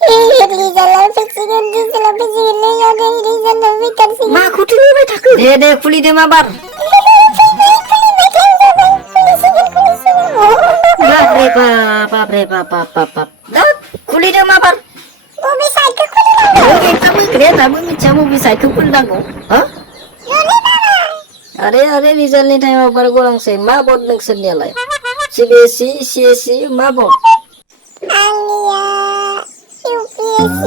रिजाल्टआ फैसिगोन रिजाल्टआ फैसिगोनलै आगै रिजाल्टआ फैथारसिगोन। माखौथो नेबाय थाखो? दे खुलिदो माबार। बाबरे बाब दा खुलिदो माबार। बबे साइडखौ खुलिनांगौ? एग्जाम होग्राया दाबो मिथिया बबे साइडखौ खुलिनांगौ हा? अरे रिजाल्टनि टाइमाव बारग'लांसै मा बर्ड नोंसोरनियालाय? CBSE CSE मा बर्ड? आंनिया UPSC।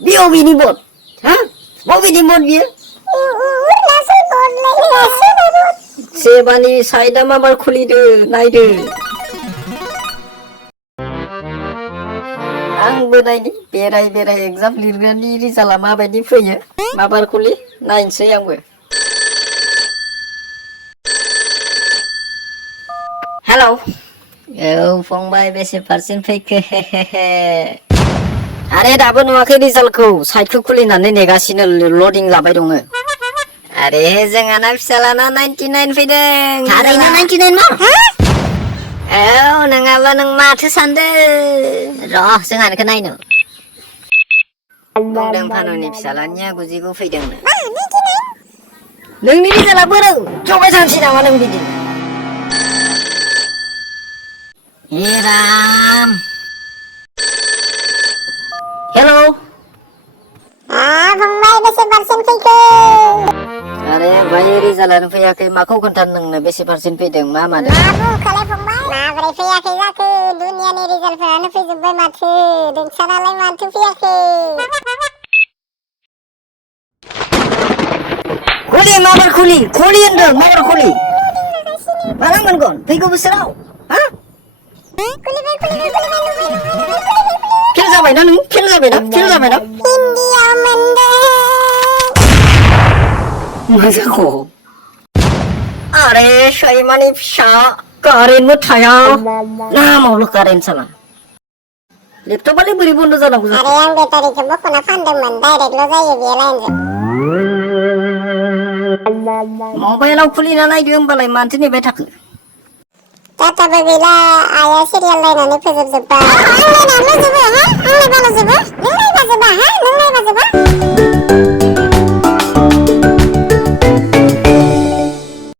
बबेनि बर्ड? हा? बबेनि बर्ड बियो? सेबानि साइडआ माबार खुलिदो नायदो। आंबो नायनि बेराय एग्जाम लिरग्रानि रिजाल्टआ माबायदि फैयो माबार खुलि नायनोसै आंबो। हेलौ औ फंबाय बेसे पारसेन्ट फैखो? आरे दाबो नुवाखै रिजाल्टखौ साइटखौ खुलिनानै नेगासिनो लडिं लाबाय दङ। आरे जोंहाना फिसालाना 99 फैदों। थारैनो 99 मा? औ नङाबा नों माथो सानदों? र' जोंहानिखौ नायनो। बुंदों भानुनि फिसालानिया 99 फैदों। नोंनि रिजाल्टआ बोरो जबाय थांसै नामा नों बिदि? हे राम। हेलौ फंबाय बेसे पारसेन्ट फैखो? अरे भाई रिजाल्टआनो फैयाखै माखौ खोन्थानो नोंनो बेसे पारसेन्ट फैदों मा मादों? मा बुंखोलाय फंबाय? माबोरै फैयाखै जाखो? दुनियानि रिजाल्टफोरानो फैजोब्बाय माथो नोंसानालाय माथो फैयाखै? खुलि माबार खुलि होनदों माबार खुलि। माला मोनगोन फैगौ बोसोराव? हा? फेल जाबायना नों? फेल जाबायना? हिन्दीयाव मोनदों। मा जाखो? आरे सैमानि फिसा कारेन्टबो थाया नामावल' कारेन्ट साला। लेपटपालाय बोरै बन्द जानांगौ जाखो? आरे आं बेटारिखौ बख'ना फानदोंमोन डाइरेक्टल' जायो बेयो लाइनजों। मबाइलाव खुलिना नायदो होमबालाय मानोथो नेबाय थाखो? डाटाबो गैला आइया सिरियाल नायनानै फोजोबजोब्बाय। आं नायनानैल' जोबो हा? आं नायबाल' जोबो? नों नायबा जोबा हा? नों नायबा जोबा?